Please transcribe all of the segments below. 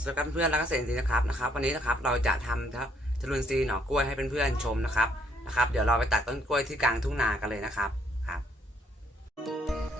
สวัสดีครับเพื่อนและก็เกษตรอินทรีนะครับนะครับ วันนี้นะครับเราจะทำครับจรุนซีหน่อกล้วยให้เพื่อนๆชมนะครับนะครับ เดี๋ยวเราไปตัดต้นกล้วยที่กลางทุ่งนากันเลยนะครับครับ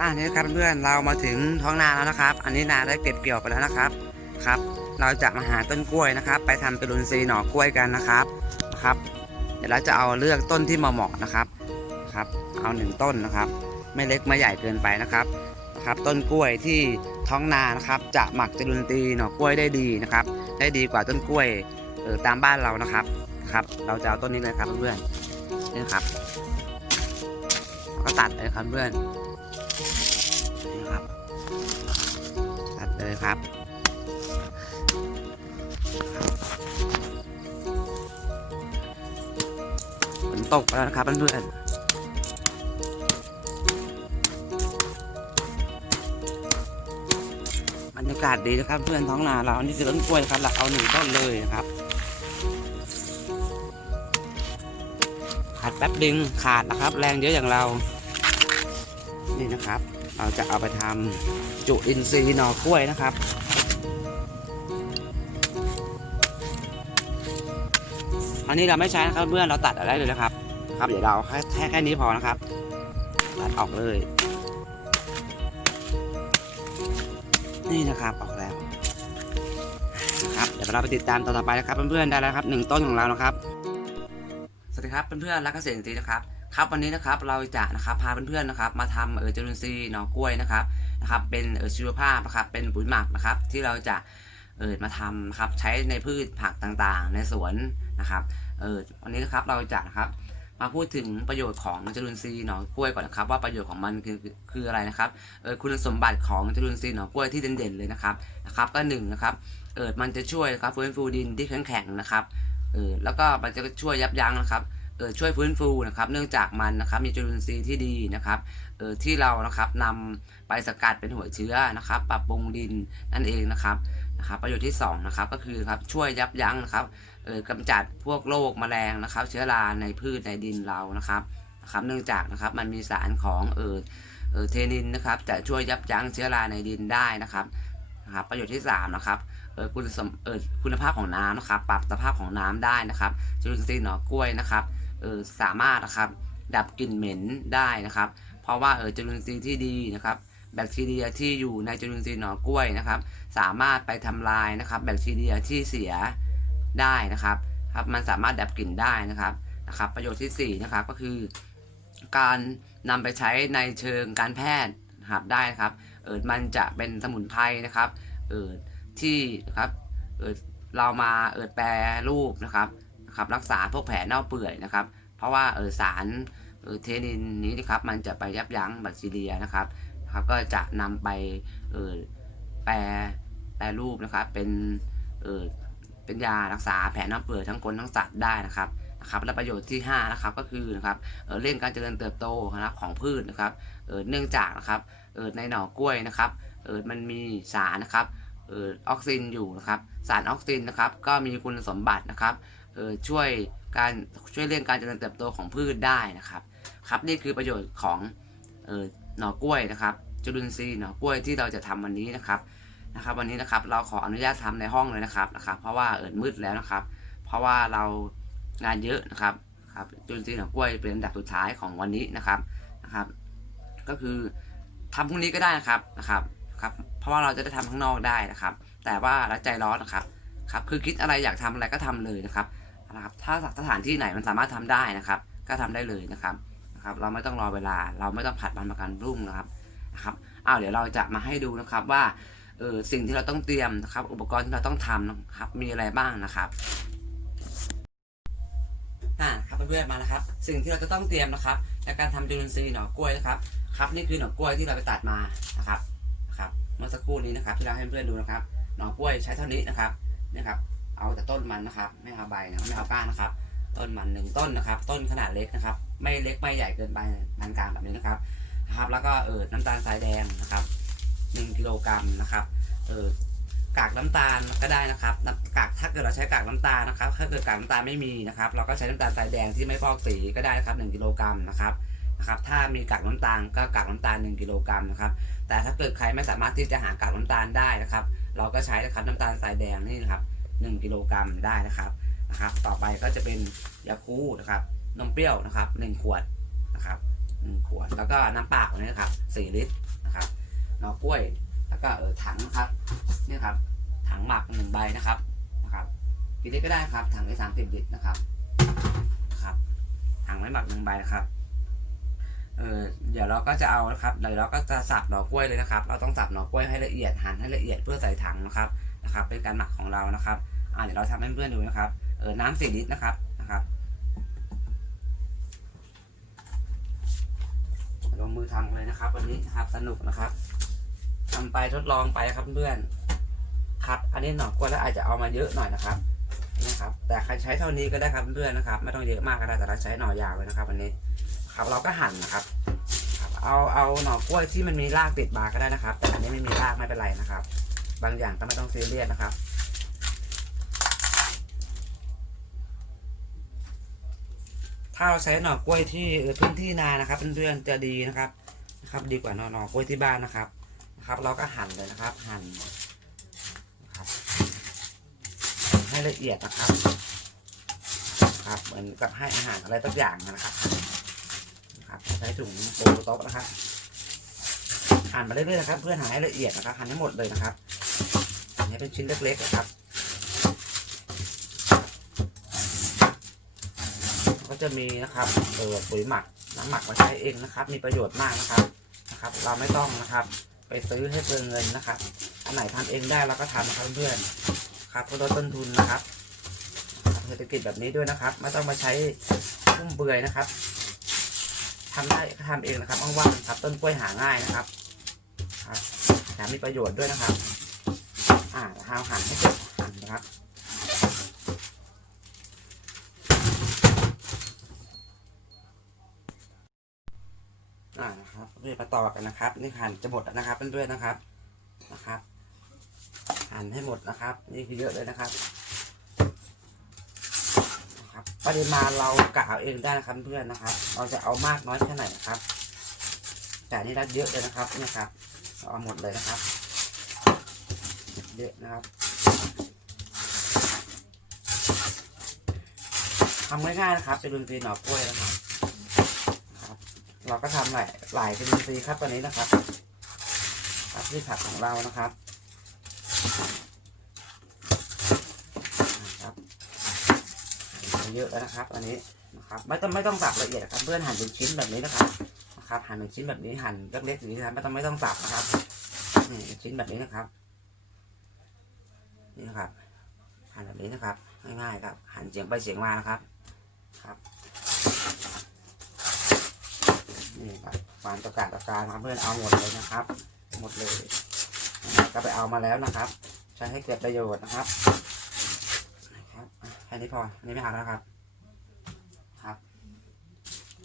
อ่านี่ครับเพื่อนเรามาถึงท้องนาแล้วนะครับ อันนี้นาได้เก็บเกี่ยวไปแล้วนะครับครับ เราจะมาหาต้นกล้วยนะครับ ไปทำจรุนซีหน่อกล้วยกันนะครับนะครับ เดี๋ยวเราจะเอาเลือกต้นที่เหมาะๆนะครับครับ เอาหนึ่งต้นนะครับ ไม่เล็กไม่ใหญ่เกินไปนะครับ นะครับ ต้นกล้วยที่ท้องนานะครับ จะหมักจรุนตีหน่อกล้วยได้ดีนะครับ ได้ดีกว่าต้นกล้วยออตามบ้านเรานะครับครับ เราจะเอาต้นนี้เลยครับเพื่อนนี่ครับก็ตัดเลยครับเพื่อนนี่ครับ ตัดเลยครับฝนตกแล้วนะครับเพื่อน บรรยากาศดีนะครับ เพื่อนท้องนาเราอันนี้คือต้นกล้วยครับเราเอาหนึ่งต้นเลยนะครับ ขาดแป๊บดึงขาดนะครับ แรงเยอะอย่างเรา นี่นะครับ เราจะเอาไปทำจุอินทรีย์หน่อกล้วยนะครับอันนี้เราไม่ใช้นะครับเพื่อนเราตัดอะไรเลยนะครับ ครับเดี๋ยวเราแค่แค่แค่นี้พอนะครับ ตัดออกเลย นี่นะครับออกแล้วนะครับเดี๋ยวเราไปติดตามตอนต่อไปนะครับเพื่อนๆได้แล้วครับหนึ่งต้นของเรานะครับสวัสดีครับเพื่อนๆรักเกษตรอินทรีย์นะครับครับวันนี้นะครับเราจะนะครับพาเพื่อนๆนะครับ มาทำเออจรุนซีหน่อกล้วยนะครับนะครับ เป็นเออชีวภาพนะครับเป็นปุ๋ยหมักนะครับ ที่เราจะเออมาทำนะครับใช้ในพืชผักต่างๆ ในสวนนะครับเออวันนี้นะครับเราจะนะครับ มาพูดถึงประโยชน์ของจรุนซีหน่อกล้วยก่อนนะครับว่าประโยชน์ของมันคือคืออะไรนะครับเออคุณสมบัติของจรุนซีหน่อกล้วยที่เด่นๆเลยนะครับนะครับก็หนึ่งนะครับเออมันจะช่วยนะครับฟื้นฟูดินที่แข็งๆนะครับเออแล้วก็มันจะช่วยยับยั้งนะครับเออช่วยฟื้นฟูนะครับเนื่องจากมันนะครับมีจุลินทรีย์ที่ดีนะครับเออที่เรานะครับนำไปสกัดเป็นหัวเชื้อนะครับ ปรับปรุงดินนั่นเองนะครับนะครับประโยชน์ที่2นะครับก็คือครับช่วยยับยั้งนะครับ เออกำจัดพวกโรคแมลงนะครับ เชื้อราในพืชในดินเรานะครับนะครับ เนื่องจากนะครับมันมีสารของเออเออเทนินนะครับจะช่วยยับยั้งเชื้อราในดินได้นะครับนะครับ ประโยชน์ที่3นะครับเออคุณสมเออคุณภาพของน้ำนะครับ ปรับสภาพของน้ำได้นะครับจุลินทรีย์หน่อกล้วยนะครับเออสามารถนะครับดับกลิ่นเหม็นได้นะครับ เพราะว่าเออจุลินทรีย์ที่ดีนะครับแบคทีเรียที่อยู่ในจุลินทรีย์หน่อกล้วยนะครับ สามารถไปทำลายนะครับ แบคทีเรียที่เสีย ได้นะครับครับ มันสามารถดับกลิ่นได้นะครับนะครับ ประโยชน์ที่สี่นะครับก็คือ การนำไปใช้ในเชิงการแพทย์นะครับได้นะครับเออมันจะเป็นสมุนไพรนะครับเออที่ครับเออเรามาเออแปรรูปนะครับนะครับรักษาพวกแผลเน่าเปื่อยนะครับ เพราะว่าเออสารเออเทนินนี้นะครับมันจะไปยับยั้งแบคทีเรียนะครับครับก็จะนำไปเออแปรแปรรูปนะครับเป็นเออ เป็นยารักษาแผลน่าเปื่อยทั้งคนทั้งสัตว์ได้นะครับนะครับและประโยชน์ที่5นะครับก็คือนะครับเร่งการเจริญเติบโตนะครับของพืชนะครับเนื่องจากนะครับในหน่อกล้วยนะครับมันมีสารนะครับออกซินอยู่นะครับสารออกซินนะครับก็มีคุณสมบัตินะครับช่วยการช่วยเร่งการเจริญเติบโตของพืชได้นะครับครับนี่คือประโยชน์ของหน่อกล้วยนะครับจุลินทรีย์หน่อกล้วยที่เราจะทำวันนี้นะครับ นะครับ วันนี้นะครับเราขออนุญาตทำในห้องเลยนะครับนะครับ เพราะว่าเอิดมืดแล้วนะครับ เพราะว่าเรางานเยอะนะครับครับจุลินทรีย์หน่อกล้วยเป็นอันดับสุดท้ายของวันนี้นะครับนะครับ ก็คือทำพรุ่งนี้ก็ได้นะครับนะครับครับ เพราะว่าเราจะได้ทำข้างนอกได้นะครับ แต่ว่าเราใจร้อนนะครับครับคือคิดอะไรอยากทำอะไรก็ทำเลยนะครับนะครับ ถ้าสถานที่ไหนมันสามารถทำได้นะครับ ก็ทำได้เลยนะครับนะครับ เราไม่ต้องรอเวลาเราไม่ต้องผัดวันประกันรุ่งนะครับนะครับอ้าวเดี๋ยวเราจะมาให้ดูนะครับว่า เออสิ่งที่เราต้องเตรียมนะครับ อุปกรณ์ที่เราต้องทำนะครับ มีอะไรบ้างนะครับอ่าครับเพื่อนๆมาแล้วครับ สิ่งที่เราจะต้องเตรียมนะครับในการทำจุลินทรีย์หน่อกล้วยนะครับครับนี่คือหน่อกล้วยที่เราไปตัดมานะครับนะครับเมื่อสักครู่นี้นะครับ ที่เราให้เพื่อนดูนะครับ หน่อกล้วยใช้เท่านี้นะครับนะครับเอาแต่ต้นมันนะครับ ไม่เอาใบนะไม่เอาก้านนะครับ ต้นมันหนึ่งต้นนะครับ ต้นขนาดเล็กนะครับ ไม่เล็กไม่ใหญ่เกินไปปานกลางแบบนี้นะครับนะครับ แล้วก็เออน้ำตาลทรายแดงนะครับ หนึ่งกิโลกรัมนะครับเออกากน้ำตาลก็ได้นะครับกากถ้าเกิดเราใช้กากน้ำตาลนะครับ ถ้าเกิดกากน้ำตาลไม่มีนะครับ เราก็ใช้น้ำตาลทรายแดงที่ไม่ฟอกสีก็ได้นะครับหนึ่งกิโลกรัมนะครับนะครับ ถ้ามีกากน้ำตาลก็กากน้ำตาล 1กิโลกรัมนะครับ แต่ถ้าเกิดใครไม่สามารถที่จะหากากน้ำตาลได้นะครับ เราก็ใช้นะครับน้ำตาลทรายแดงนี่นะครับ1กิโลกรัมได้นะครับนะครับ ต่อไปก็จะเป็นยาคูนะครับนมเปรี้ยวนะครับ1ขวดนะครับ1ขวด แล้วก็น้ำเปล่านี่นะครับ4ลิตร หน่อกล้วย แล้วก็เออถังนะครับนี่ครับ ถังหมักหนึ่งใบนะครับนะครับกี่ลิตรก็ได้ครับ ถังได้30ลิตรนะครับนะครับ ถังไม้หมักหนึ่งใบนะครับเออเดี๋ยวเราก็จะเอานะครับเดี๋ยวเราก็จะสับหน่อกล้วยเลยนะครับ เราต้องสับหน่อกล้วยให้ละเอียดหั่นให้ละเอียดเพื่อใส่ถังนะครับนะครับ เป็นการหมักของเรานะครับอ่าเดี๋ยวเราทำให้เพื่อนดูนะครับเออน้ำสี่ลิตรนะครับนะครับลงมือทำเลยนะครับ วันนี้นะครับสนุกนะครับ ทำไปทดลองไปครับเพื่อนครับ อันนี้หน่อกล้วยแล้วอาจจะเอามาเยอะหน่อยนะครับนะครับ แต่ใครใช้เท่านี้ก็ได้ครับเพื่อนนะครับ ไม่ต้องเยอะมากก็ได้แต่เราใช้หน่อยาวเลยนะครับวันนี้ครับเราก็หั่นนะครับเอาเอาหน่อกล้วยที่มันมีรากติดมาก็ได้นะครับ แต่อันนี้ไม่มีรากไม่เป็นไรนะครับ บางอย่างก็ไม่ต้องซีเรียสนะครับถ้าเราใช้หน่อกล้วยที่พื้นที่นานะครับเพื่อนๆจะดีนะครับนะครับ ดีกว่าหน่อหน่อกล้วยที่บ้านนะครับ นะครับเราก็หั่นเลยนะครับ หั่นนะครับให้ละเอียดนะครับครับเหมือนกับให้อาหารอะไรสักอย่างนะครับนะครับ ใช้ถุงโปรโต๊ะนะครับหั่นมาเรื่อยๆนะครับ เพื่อหั่นให้ละเอียดนะครับหั่นให้หมดเลยนะครับหั่นให้เป็นชิ้นเล็กๆนะครับ ก็จะมีนะครับเออปุ๋ยหมักน้ำหมักมาใช้เองนะครับ มีประโยชน์มากนะครับนะครับ เราไม่ต้องนะครับ ไปซื้อให้เปลืองเงินนะครับอันไหนทำเองได้เราก็ทำนะครับเพื่อนๆครับเพื่อลดต้นทุนนะครับเศรษฐกิจแบบนี้ด้วยนะครับ ไม่ต้องมาใช้พุ่มเบือยนะครับทำได้ก็ทำเองนะครับว่างๆครับต้นกล้วยหาง่ายนะครับครับแถมมีประโยชน์ด้วยนะครับ อ่าห้าวหั่นให้เสร็จหั่นนะครับ อ่านะครับเพื่อนมาต่อกันนะครับนี่หั่นจะหมดนะครับเพื่อนๆนะครับนะครับ หั่นให้หมดนะครับ นี่คือเยอะเลยนะครับนะครับ ปริมาณเรากะเอาเองได้นะครับเพื่อนนะครับ เราจะเอามากน้อยแค่ไหนนะครับ แต่นี่รัดเยอะเลยนะครับนี่ครับเอาหมดเลยนะครับเยอะนะครับทำง่ายๆนะครับเป็นดนตีหน่อกล้วยนะครับ เราก็ทำหลายหลายเป็นซีครับตอนนี้นะครับครับที่ผักของเรานะครับครับเยอะแล้วนะครับอันนี้นะครับ ไม่ต้องไม่ต้องสับละเอียดครับเพื่อนหั่นเป็นชิ้นแบบนี้นะครับนะครับ หั่นเป็นชิ้นแบบนี้หั่นเล็กๆอย่างนี้ครับไม่ต้องไม่ต้องสับนะครับนี่ชิ้นแบบนี้นะครับนี่นะครับหั่นแบบนี้นะครับง่ายๆครับ หั่นเฉียงไปเฉียงมานะครับครับ นี่ครับวามตะการตะการครับเพื่อนเอาหมดเลยนะครับ หมดเลยก็ไปเอามาแล้วนะครับ ใช้ให้เกิดประโยชน์นะครับนะครับแค่นี้พออันนี้ไม่หันแล้วครับ ครับ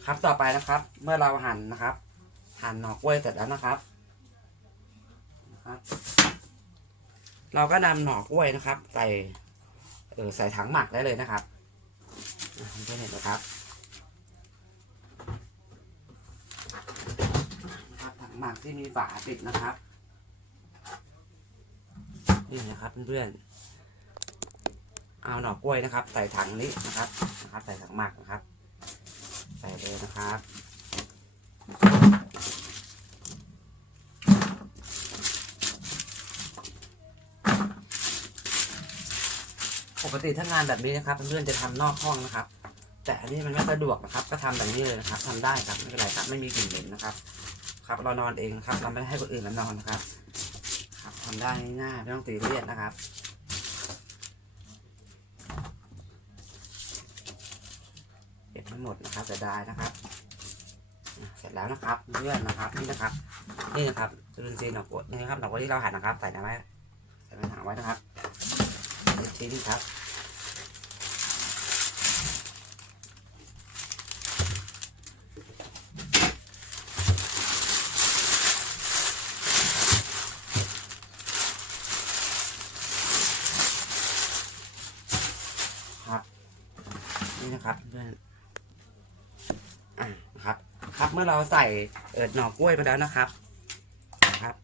ครับต่อไปนะครับ เมื่อเราหั่นนะครับ หั่นหน่อกล้วยเสร็จแล้วนะครับนะครับ เราก็นำหน่อกล้วยนะครับ ใส่เออใส่ถังหมักได้เลยนะครับเพื่อนเห็นไหมครับ นะครับถัง หมักที่มีฝาปิดนะครับ นี่นะครับเพื่อนๆเอาหน่อกล้วยนะครับ ใส่ถังนี้นะครับนะครับใส่ถังหมักนะครับ ใส่เลยนะครับปกติถ้างานแบบนี้นะครับเพื่อนๆจะทำนอกห้องนะครับ แต่อันนี้มันไม่สะดวกนะครับ ก็ทำแบบนี้เลยนะครับทำได้ครับไม่เป็นไรครับไม่มีกลิ่นเหม็นนะครับ ครับ เรานอนเองนะครับเราไม่ให้คนอื่นมานอนนะครับ ครับทำได้ง่ายไม่ต้องตีเรียดนะครับเก็บไม่หมดนะครับจะได้นะครับเสร็จแล้วนะครับเพื่อนนะครับนี่นะครับ นี่นะครับจุลินทรีย์หนอกกดนี่นะครับหนอกกดที่เราหั่นนะครับ ใส่น้ำไว้ใส่ในถังไว้นะครับชิ้นครับ ครับ นี่นะครับเพื่อนอ่านะครับ ครับเมื่อเราใส่เอิดหน่อกล้วยไปแล้วนะครับนะครับ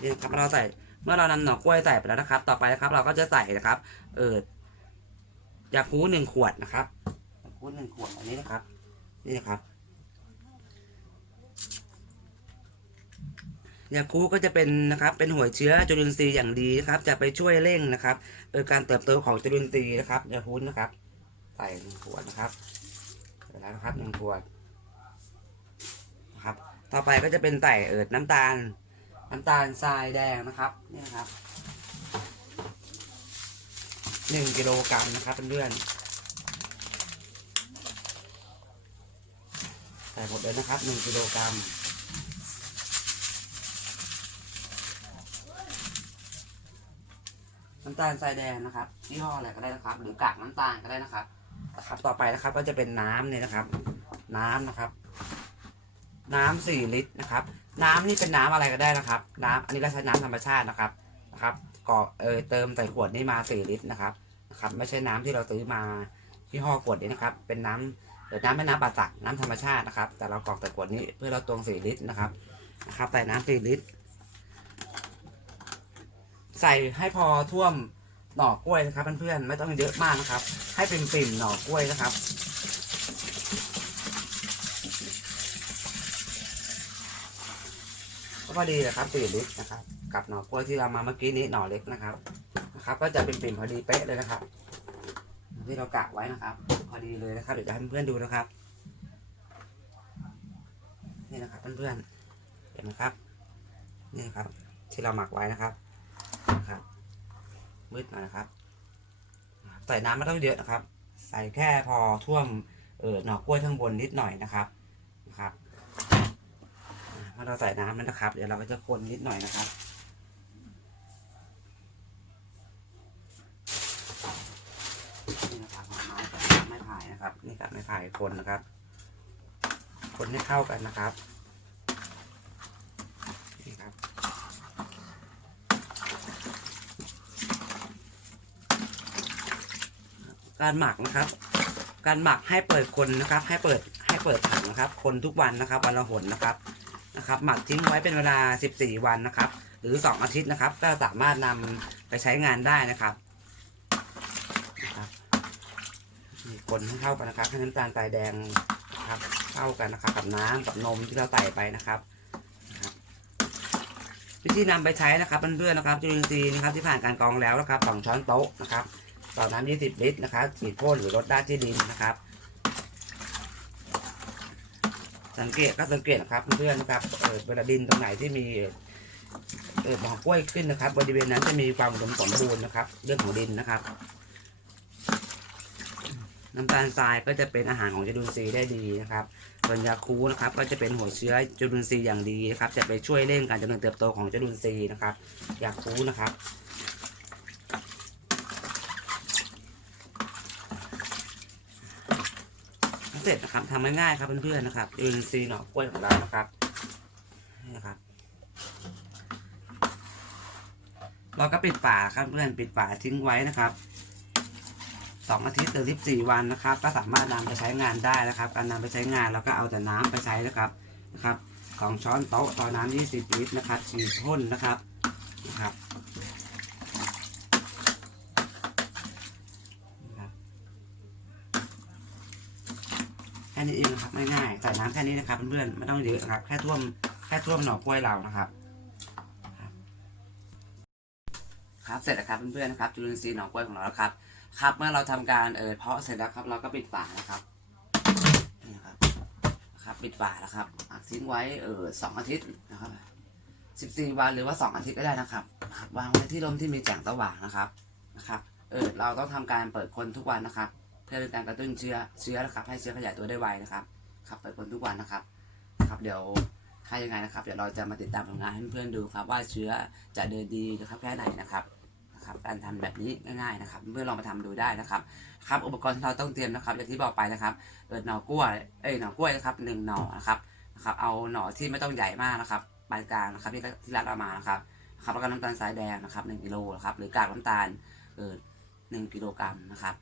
นี่ครับเมื่อเราใส่เมื่อเรานำหน่อกล้วยใส่ไปแล้วนะครับ ต่อไปนะครับ เราก็จะใส่นะครับเอิดยาคูหนึ่งขวดนะครับยาคูหนึ่งขวดอันนี้นะครับ นี่นะครับยาคูก็จะเป็นนะครับเป็นหัวเชื้อจุลินทรีย์อย่างดีนะครับ จะไปช่วยเร่งนะครับเออการเติบโตของจุลินทรีย์นะครับยาคูนะครับ ใส่หนึ่งขวดนะครับใส่แล้วนะครับหนึ่งขวด ต่อไปก็จะเป็นใส่เอิดน้ำตาล น้ำตาลทรายแดงนะครับนี่นะครับหนึ่งกิโลกรัมนะครับเพื่อนๆใส่หมดเลยนะครับหนึ่งกิโลกรัมน้ำตาลทรายแดงนะครับยี่ห้ออะไรก็ได้นะครับ หรือกากน้ำตาลก็ได้นะครับนะครับ ต่อไปนะครับก็จะเป็นน้ำเนี่ยนะครับ น้ำนะครับ น้ำสี่ลิตรนะครับ น้ำนี่เป็นน้ำอะไรก็ได้นะครับ น้ำอันนี้ก็ใช้น้ำธรรมชาตินะครับนะครับก็เออเติมใส่ขวดนี่มาสี่ลิตรนะครับนะครับ ไม่ใช่น้ำที่เราซื้อมาที่ห่อขวดนี้นะครับ เป็นน้ำเออน้ำแม่น้ำป่าสักน้ำธรรมชาตินะครับ แต่เรากรอกใส่ขวดนี้เพื่อเราตวงสี่ลิตรนะครับนะครับใส่น้ำสี่ลิตร ใส่ให้พอท่วมหน่อกล้วยนะครับเพื่อนๆไม่ต้องเยอะมากนะครับ ให้เป็นปิ่มๆหน่อกล้วยนะครับ พอดีนะครับสี่ลิตรนะครับ กับหน่อกล้วยที่เรามาเมื่อกี้นี้หน่อเล็กนะครับนะครับ ก็จะเป็นปิ่มพอดีเป๊ะเลยนะครับ ที่เรากะไว้นะครับ พอดีเลยนะครับเดี๋ยวจะให้เพื่อนดูนะครับ นี่นะครับเพื่อนๆเห็นไหมครับ นี่ครับ ที่เราหมักไว้นะครับนะครับมืดหน่อยนะครับ ใส่น้ำไม่ต้องเยอะนะครับ ใส่แค่พอท่วมเออหน่อกล้วยข้งบนนิดหน่อยนะครับ เมื่อเราใส่น้ำแล้วนะครับ เดี๋ยวเราก็จะคนนิดหน่อยนะครับนี่นะครับไม้ไม้พายนะครับ นี่กับไม้พายคนนะครับ คนให้เข้ากันนะครับนี่ครับการหมักนะครับ การหมักให้เปิดคนนะครับ ให้เปิดให้เปิดถังนะครับ คนทุกวันนะครับ วันละหนนะครับ นะครับ หมักทิ้งไว้เป็นเวลา 14 วันนะครับ หรือ 2 อาทิตย์นะครับ ก็สามารถนำไปใช้งานได้นะครับนะครับนี่คนให้เข้ากันนะครับให้น้ำตาลทรายแดงนะครับเข้ากันนะครับ กับน้ำกับนมที่เราใส่ไปนะครับวิธีนำไปใช้นะครับเพื่อนๆนะครับจุลินทรีย์นะครับที่ผ่านการกรองแล้วนะครับสองช้อนโต๊ะนะครับต่อน้ำ20 ลิตรนะครับฉีดพ่นหรือลดได้ที่ดินนะครับ สังเกตก็สังเกตนะครับเพื่อนๆนะครับเออเวลาดินตรงไหนที่มีเออหน่อกล้วยขึ้นนะครับ บริเวณนั้นจะมีความอุดมสมบูรณ์นะครับ เรื่องของดินนะครับ น้ำตาลทรายก็จะเป็นอาหารของจุลินทรีย์ได้ดีนะครับส่วนยาคูนะครับ ก็จะเป็นหัวเชื้อจุลินทรีย์อย่างดีนะครับ จะไปช่วยเร่งการเจริญเติบโตของจุลินทรีย์นะครับยาคูนะครับ เสร็จนะครับทำง่ายๆครับเพื่อนๆนะครับยูนซีหน่อกล้วยของเรานะครับนี่นะครับ เราก็ปิดฝาครับเพื่อนปิดฝาทิ้งไว้นะครับสองอาทิตย์หรือสิบสี่วันนะครับ ก็สามารถนำไปใช้งานได้นะครับ การนำไปใช้งานเราก็เอาแต่น้ำไปใช้นะครับนะครับ ของช้อนโต๊ะต่อน้ำยี่สิบลิตรนะครับฉีดพ่นนะครับนะครับ แค่ นี้เองนะครับง่ายๆใส่น้ำแค่นี้นะครับเพื่อนๆไม่ต้องเยอะนะครับ แค่ท่วมแค่ท่วมหน่อกล้วยเรานะครับครับเสร็จแล้วครับเพื่อนๆนะครับจุลินทรีย์หน่อกล้วยของเราแล้วครับ ครับเมื่อเราทำการเออเพาะเสร็จแล้วครับ เราก็ปิดฝานะครับนี่นะครับครับปิดฝาแล้วครับอะทิ้งไว้เออสองอาทิตย์นะครับสิบสี่วันหรือว่าสองอาทิตย์ก็ได้นะครับครับวางไว้ที่ร่มที่มีแสงสว่างนะครับนะครับเออเราต้องทำการเปิดคนทุกวันนะครับ เพื่อเป็นการกระตุ้นเชื้อเชื้อนะครับ ให้เชื้อขยายตัวได้ไวนะครับครับเปิดคนทุกวันนะครับครับเดี๋ยวถ้ายังไงนะครับ เดี๋ยวเราจะมาติดตามผลงานให้เพื่อนๆดูครับ ว่าเชื้อจะเดินดีนะครับแค่ไหนนะครับนะครับการทำแบบนี้ง่ายๆนะครับ เพื่อนลองมาทำดูได้นะครับ ครับอุปกรณ์ที่เราต้องเตรียมนะครับอย่างที่บอกไปนะครับเออหน่อกล้วยเอ้ยหน่อกล้วยนะครับหนึ่งหน่อนะครับนะครับ เอาหน่อที่ไม่ต้องใหญ่มากนะครับปานกลางนะครับที่ที่รัดเอามานะครับครับแล้วก็น้ำตาลทรายแดงนะครับหนึ่งกิโลนะครับหรือกากน้ำตาลเออหนึ่งกิโลกรัมนะครับ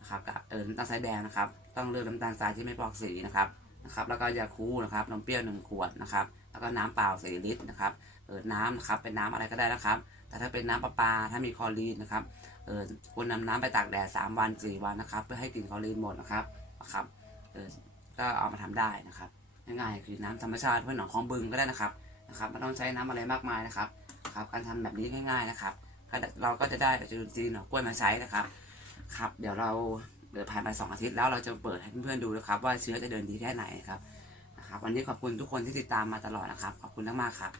นะครับกับเออน้ำตาลทรายแดงนะครับ ต้องเลือกน้ำตาลทรายที่ไม่ปลอกสีนะครับนะครับ แล้วก็ยาคูนะครับนมเปรี้ยวหนึ่งขวดนะครับ แล้วก็น้ำเปล่าสี่ลิตรนะครับเออน้ำนะครับเป็นน้ำอะไรก็ได้นะครับ แต่ถ้าเป็นน้ำประปาถ้ามีคลอรีนนะครับเออควรนำน้ำไปตากแดด3วัน4วันนะครับ เพื่อให้กลิ่นคลอรีนหมดนะครับนะครับเออก็เอามาทำได้นะครับง่ายๆคือน้ำธรรมชาติเพื่อหนองคลองบึงก็ได้นะครับนะครับไม่ต้องใช้น้ำอะไรมากมายนะครับครับการทำแบบนี้ง่าย ๆนะครับเราก็จะได้จุลินทรีย์หน่อกล้วยมาใช้นะครับ ครับเดี๋ยวเราเดี๋ยวผ่านไปสองอาทิตย์แล้วเราจะเปิดให้เพื่อนๆดูนะครับ ว่าเชื้อจะเดินดีแค่ไหนครับนะครับ วันนี้ขอบคุณทุกคนที่ติดตามมาตลอดนะครับ ขอบคุณมากๆครับ